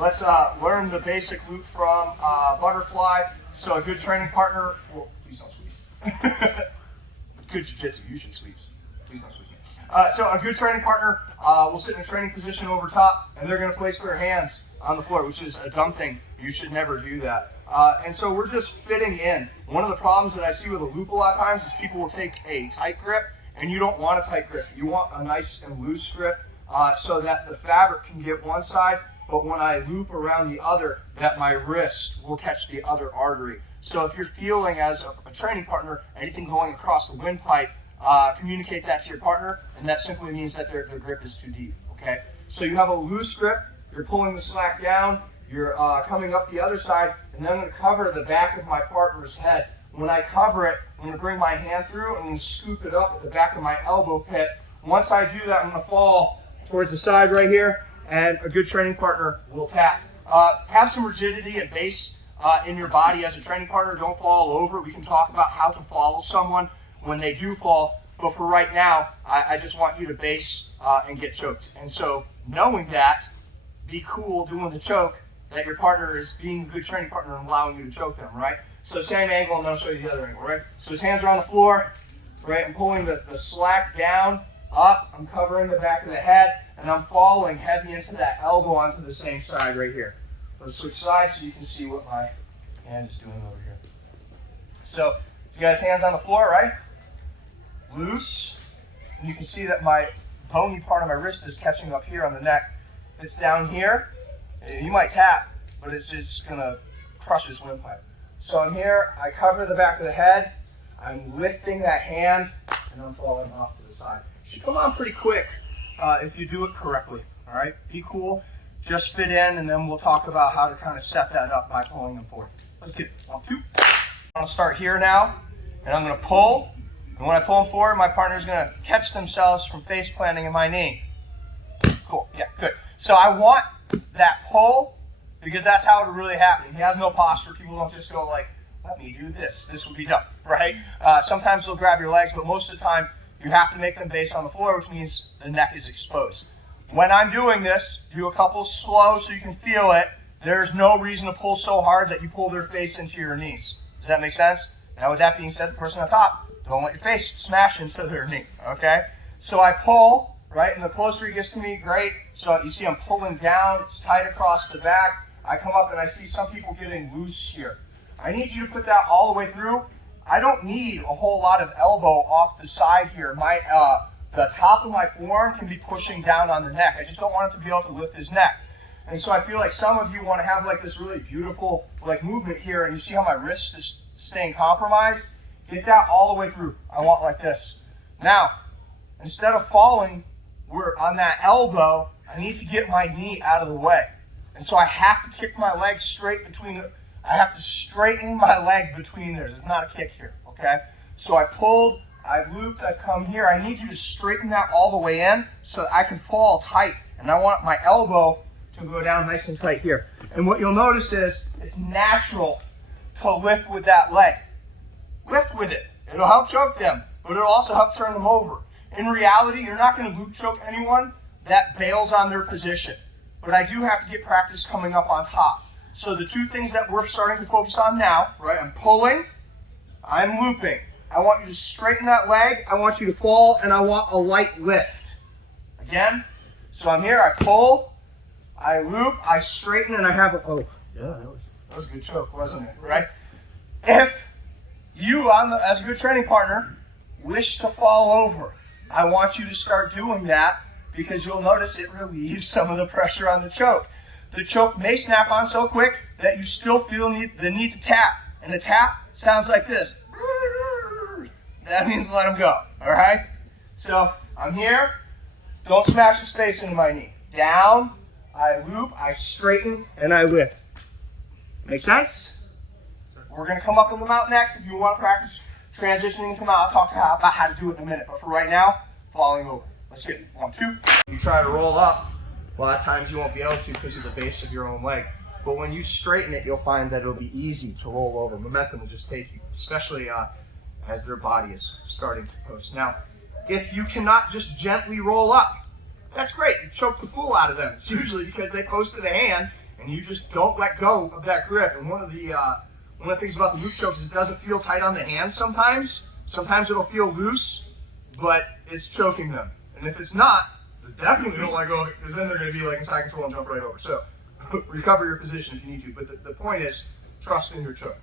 let's learn the basic loop from butterfly. So a good training partner, well, please don't squeeze. Good jiu-jitsu, you should squeeze. Please don't squeeze me. So a good training partner will sit in a training position over top, and they're going to place their hands on the floor, which is a dumb thing. You should never do that. And so we're just fitting in. One of the problems that I see with a loop a lot of times is people will take a tight grip, and you don't want a tight grip. You want a nice and loose grip so that the fabric can get one side, but when I loop around the other, that my wrist will catch the other artery. So if you're feeling as a training partner, anything going across the windpipe, communicate that to your partner, and that simply means that their grip is too deep, okay? So you have a loose grip, you're pulling the slack down, you're coming up the other side, and then I'm going to cover the back of my partner's head. When I cover it, I'm going to bring my hand through, I'm going to scoop it up at the back of my elbow pit. Once I do that, I'm going to fall towards the side right here, and a good training partner will tap. Have some rigidity and base in your body as a training partner. Don't fall over. We can talk about how to follow someone when they do fall, but for right now, I just want you to base and get choked. And so knowing that, be cool doing the choke, that your partner is being a good training partner and allowing you to choke them, right? So same angle, and then I'll show you the other angle, right? So his hands are on the floor, right? I'm pulling the slack down, up, I'm covering the back of the head, and I'm falling heavy into that elbow onto the same side right here. Let's switch sides so you can see what my hand is doing over here. So you got his hands on the floor, right? Loose, and you can see that my bony part of my wrist is catching up here on the neck. It's down here. You might tap, but it's just gonna crush his windpipe. So I'm here, I cover the back of the head, I'm lifting that hand, and I'm falling off to the side. It should come on pretty quick if you do it correctly, all right? Be cool, just fit in, and then we'll talk about how to kind of set that up by pulling them forward. Let's get it, 1, 2. I'm gonna start here now, and I'm gonna pull, and when I pull them forward, my partner's gonna catch themselves from face planting in my knee. Cool, yeah, good. So I want that pull, because that's how it really happens. He has no posture. People don't just go like, let me do this. This will be done, right? Sometimes they'll grab your legs, but most of the time you have to make them base on the floor, which means the neck is exposed. When I'm doing this, do a couple slow so you can feel it. There's no reason to pull so hard that you pull their face into your knees. Does that make sense? Now with that being said, the person on top, don't let your face smash into their knee, okay? So I pull, right, and the closer he gets to me, great. So you see I'm pulling down, it's tight across the back. I come up and I see some people getting loose here. I need you to put that all the way through. I don't need a whole lot of elbow off the side here. The top of my forearm can be pushing down on the neck. I just don't want it to be able to lift his neck. And so I feel like some of you want to have like this really beautiful like movement here, and you see how my wrist is staying compromised? Get that all the way through. I want like this. Now, instead of falling, we're on that elbow, I need to get my knee out of the way. And so I have to kick my leg straight between I have to straighten my leg between theirs. It's not a kick here, okay? So I pulled, I've looped, I've come here. I need you to straighten that all the way in so that I can fall tight. And I want my elbow to go down nice and tight here. And what you'll notice is it's natural to lift with that leg. Lift with it. It'll help choke them, but it'll also help turn them over. In reality, you're not going to loop choke anyone that bails on their position. But I do have to get practice coming up on top. So the two things that we're starting to focus on now, right? I'm pulling, I'm looping. I want you to straighten that leg, I want you to fall, and I want a light lift. Again, so I'm here, I pull, I loop, I straighten, and I have a, oh, yeah, that was a good choke, wasn't it, right? If you, as a good training partner, wish to fall over, I want you to start doing that, because you'll notice it relieves some of the pressure on the choke. The choke may snap on so quick that you still feel the need to tap. And the tap sounds like this. That means let them go, all right? So I'm here. Don't smash the space into my knee. Down, I loop, I straighten, and I lift. Make sense? We're going to come up in the mount next. If you want to practice transitioning to mount, I'll talk about how to do it in a minute. But for right now, falling over. Let's get it. 1, 2. You try to roll up, a lot of times you won't be able to because of the base of your own leg. But when you straighten it, you'll find that it'll be easy to roll over. Momentum will just take you, especially as their body is starting to post. Now, if you cannot just gently roll up, that's great. You choke the fool out of them. It's usually because they posted a hand and you just don't let go of that grip. And one of the things about the loop choke is it doesn't feel tight on the hands sometimes. Sometimes it'll feel loose, but it's choking them. And if it's not, definitely don't let go, because then they're going to be like inside control and jump right over. So recover your position if you need to. But the point is, trust in your choke.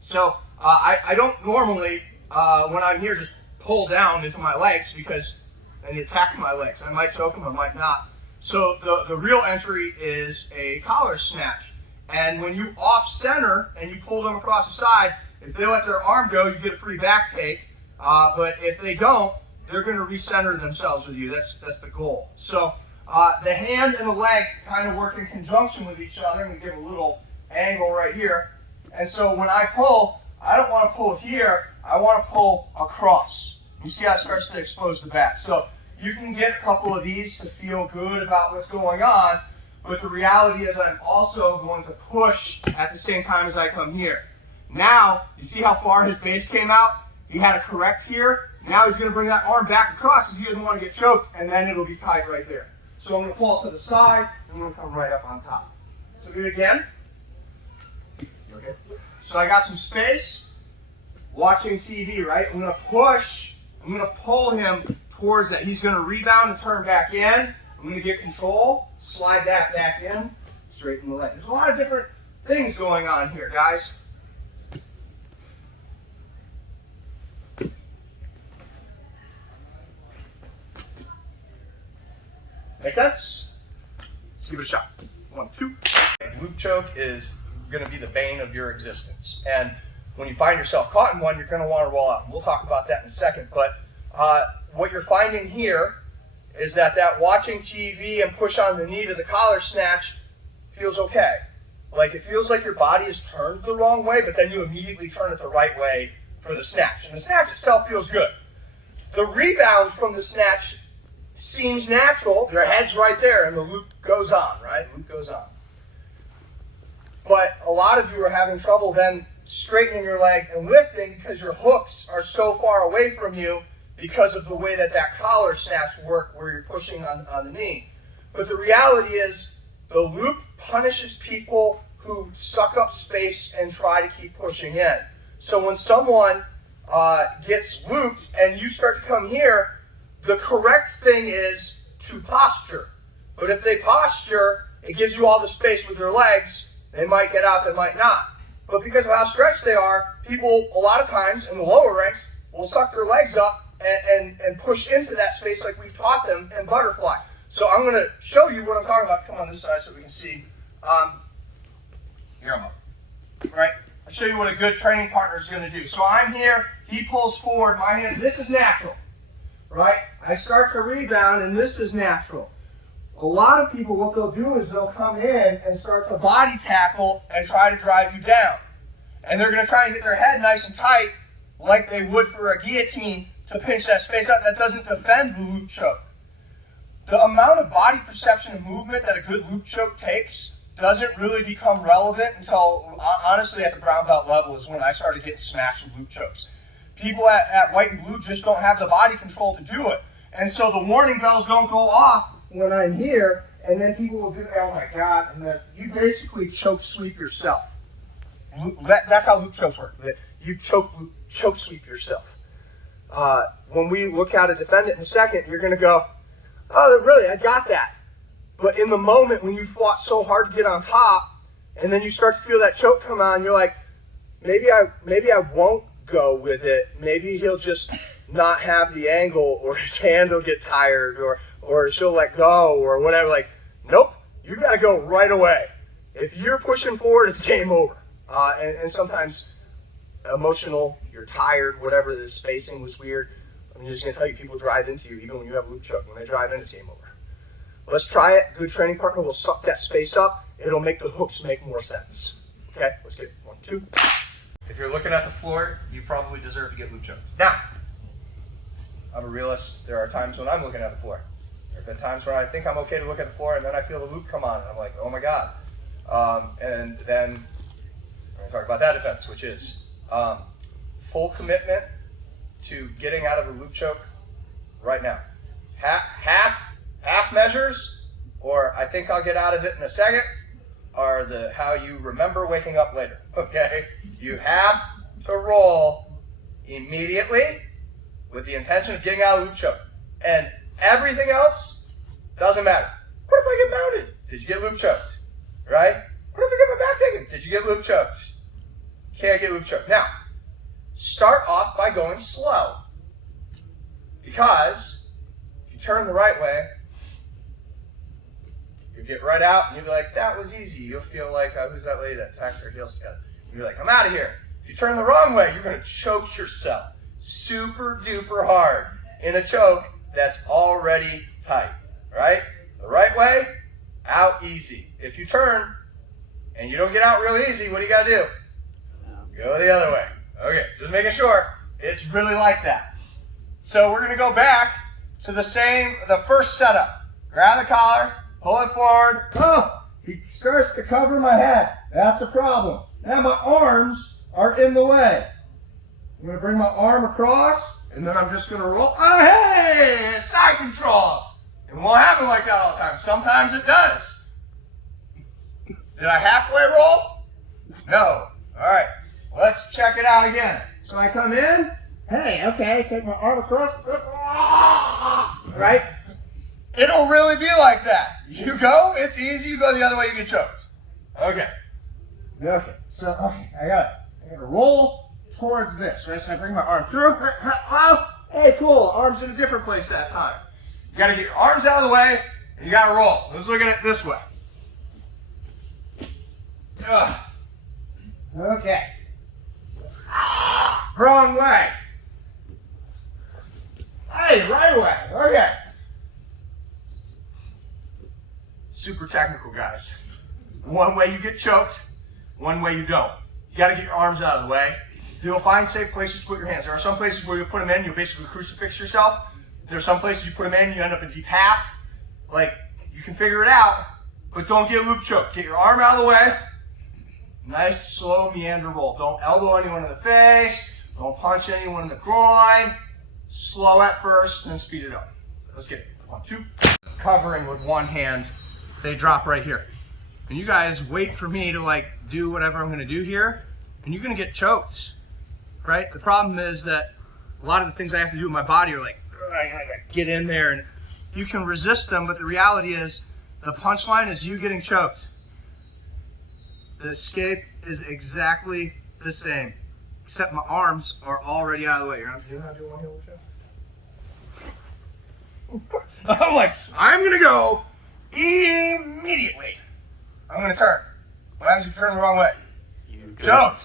So I don't normally, when I'm here, just pull down into my legs because I attack my legs. I might choke them, I might not. So the real entry is a collar snatch. And when you off center and you pull them across the side, if they let their arm go, you get a free back take. But if they don't, they're going to recenter themselves with you. That's the goal. So the hand and the leg kind of work in conjunction with each other. I'm going to give a little angle right here. And so when I pull, I don't want to pull here. I want to pull across. You see how it starts to expose the back. So you can get a couple of these to feel good about what's going on. But the reality is I'm also going to push at the same time as I come here. Now, you see how far his base came out? He had a correct here. Now he's going to bring that arm back across because he doesn't want to get choked, and then it'll be tight right there. So I'm going to pull it to the side, and I'm going to come right up on top. So do it again. Okay. So I got some space, watching TV, right? I'm going to push. I'm going to pull him towards that. He's going to rebound and turn back in. I'm going to get control, slide that back in, straighten the leg. There's a lot of different things going on here, guys. Make sense? Let's give it a shot. 1, 2. Loop choke is going to be the bane of your existence. And when you find yourself caught in one, you're going to want to roll out. And we'll talk about that in a second. But what you're finding here is that watching TV and push on the knee to the collar snatch feels okay. Like it feels like your body is turned the wrong way, but then you immediately turn it the right way for the snatch. And the snatch itself feels good. The rebound from the snatch seems natural. Their head's right there, and the loop goes on, right? Loop goes on. But a lot of you are having trouble then straightening your leg and lifting because your hooks are so far away from you because of the way that collar snatch work where you're pushing on the knee. But the reality is the loop punishes people who suck up space and try to keep pushing in. So when someone gets looped and you start to come here, the correct thing is to posture. But if they posture, it gives you all the space with their legs. They might get out, they might not. But because of how stretched they are, people a lot of times in the lower ranks will suck their legs up and push into that space like we've taught them in butterfly. So I'm going to show you what I'm talking about. Come on this side so we can see. Here I'm up. Right? I'll show you what a good training partner is going to do. So I'm here. He pulls forward. My hands. This is natural. Right? I start to rebound, and this is natural. A lot of people, what they'll do is they'll come in and start to body tackle and try to drive you down. And they're going to try and get their head nice and tight like they would for a guillotine to pinch that space up. That doesn't defend the loop choke. The amount of body perception and movement that a good loop choke takes doesn't really become relevant until, honestly, at the brown belt level is when I started getting smashed with loop chokes. People at white and blue just don't have the body control to do it. And so the warning bells don't go off when I'm here, and then people will do, oh my God, and then you basically choke sweep yourself. That's how loop chokes work. You choke sweep yourself. When we look how to defend it in a second, you're going to go, oh, really, I got that. But in the moment when you fought so hard to get on top, and then you start to feel that choke come on, you're like, maybe I won't go with it. Maybe he'll just not have the angle, or his hand will get tired, or she'll let go, or whatever. Like, nope, you got to go right away. If you're pushing forward, it's game over. And sometimes emotional, you're tired, whatever, the spacing was weird. I'm just going to tell you, people drive into you even when you have a loop choke. When they drive in, it's game over. Let's try it. Good training partner will suck that space up. It'll make the hooks make more sense. Okay, let's get 1, 2. If you're looking at the floor, you probably deserve to get loop choked. Now, I'm a realist. There are times when I'm looking at the floor. There have been times where I think I'm okay to look at the floor, and then I feel the loop come on, and I'm like, oh my God. And then we're going to talk about that defense, which is full commitment to getting out of the loop choke right now. Half measures, or I think I'll get out of it in a second, are how you remember waking up later, okay? You have to roll immediately with the intention of getting out of loop choke. And everything else doesn't matter. What if I get mounted? Did you get loop choked? Right? What if I get my back taken? Did you get loop choked? Can't get loop choked. Now, start off by going slow. Because if you turn the right way, you get right out and you'll be like, that was easy. You'll feel like, who's that lady that tacked her heels together? You'll be like, I'm out of here. If you turn the wrong way, you're going to choke yourself super duper hard in a choke that's already tight, right? The right way, out easy. If you turn and you don't get out real easy, what do you got to do? Go the other way. Okay, just making sure. It's really like that. So we're going to go back to the first setup. Grab the collar, pull it forward. Oh, he starts to cover my head. That's a problem. Now my arms are in the way. I'm going to bring my arm across, and then I'm just going to roll. Oh, hey, side control. It won't happen like that all the time. Sometimes it does. Did I halfway roll? No. All right. Let's check it out again. So I come in. Hey, okay, take my arm across. Right? It'll really be like that. You go, it's easy. You go the other way, you get choked. Okay. Okay. So, I got to roll towards this, right? So I bring my arm through. Hey, cool. Arm's in a different place that time. You got to get your arms out of the way, and you got to roll. Let's look at it this way. Okay. Wrong way. Hey, right way. Okay. Super technical, guys. One way you get choked, one way you don't. You got to get your arms out of the way. You'll find safe places to put your hands. There are some places where you put them in, you'll basically crucifix yourself. There are some places you put them in, you end up in deep half. Like, you can figure it out, but don't get loop choked. Get your arm out of the way. Nice, slow meander roll. Don't elbow anyone in the face. Don't punch anyone in the groin. Slow at first, and then speed it up. Let's get it. 1, 2. Covering with one hand. They drop right here. And you guys wait for me to do whatever I'm going to do here, and you're going to get choked, right? The problem is that a lot of the things I have to do with my body are I gotta get in there, and you can resist them, but the reality is the punchline is you getting choked. The escape is exactly the same, except my arms are already out of the way. You're not doing one heel check? I'm going to go immediately. I'm going to turn. What happens if you turn the wrong way? Choke.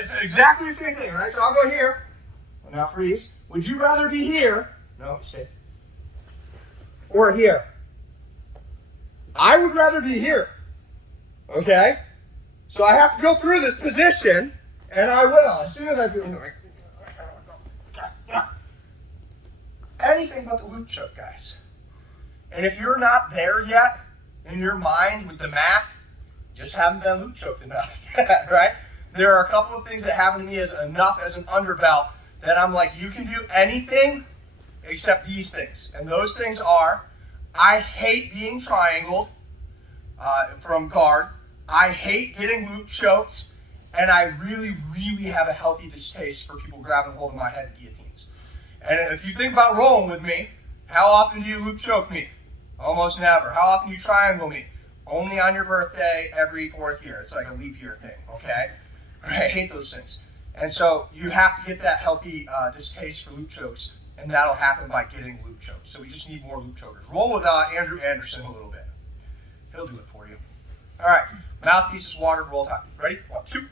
It's exactly the same thing, right? So I'll go here. Well, now freeze. Would you rather be here? No, stay. Or here? I would rather be here. Okay? So I have to go through this position, and I will. As soon as I feel anything but the loop choke, guys. And if you're not there yet in your mind with the math, you just haven't been loop choked enough, right? There are a couple of things that happen to me as an underbelt that I'm like, you can do anything except these things. And those things are, I hate being triangled from guard. I hate getting loop choked. And I really, really have a healthy distaste for people grabbing hold of my head and guillotines. And if you think about rolling with me, how often do you loop choke me? Almost never. How often do you triangle me? Only on your birthday every 4th year. It's like a leap year thing, okay? I hate those things. And so you have to get that healthy distaste for loop chokes, and that'll happen by getting loop choked. So we just need more loop chokers. Roll with Andrew Anderson a little bit. He'll do it for you. All right, mouthpiece is water, roll time. Ready? 1, 2.